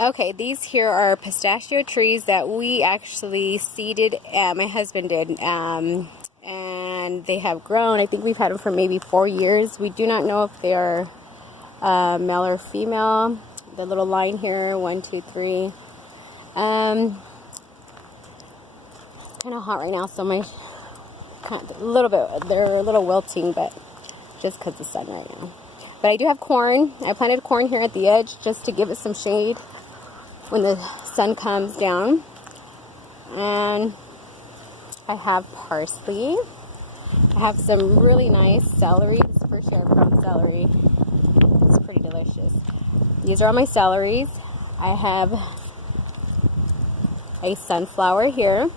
Okay, these here are pistachio trees that we actually seeded, my husband did, and they have grown. I think we've had them for maybe 4 years. We do not know if they are male or female. The little line here, 1, 2, 3. Kind of hot right now, so my they're a little wilting, but just because of the sun right now. But I do have corn. I planted corn here at the edge just to give it some shade when the sun comes down. And I have parsley. I have some really nice celery. This is the first year I've grown celery. It's pretty delicious. These are all my celeries. I have a sunflower here.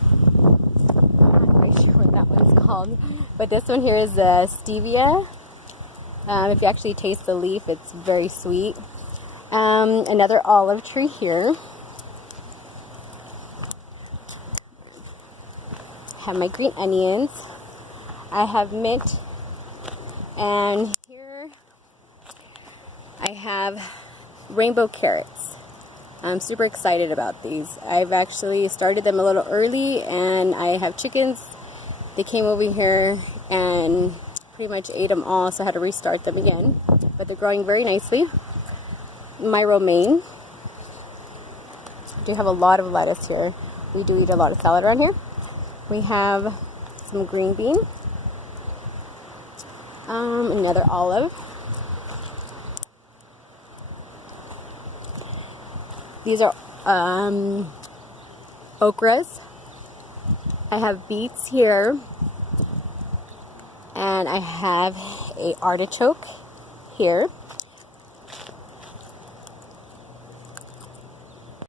I'm not quite sure what that one's called. But this one here is stevia. If you actually taste the leaf, it's very sweet. Another olive tree here. I have my green onions. I have mint. And here I have rainbow carrots. I'm super excited about these. I've actually started them a little early, and I have chickens. They came over here and pretty much ate them all, so I had to restart them again. But they're growing very nicely. My romaine. I do have a lot of lettuce here. We do eat a lot of salad around here. We have some green bean. Another olive. These are okras. I have beets here. And I have a artichoke here.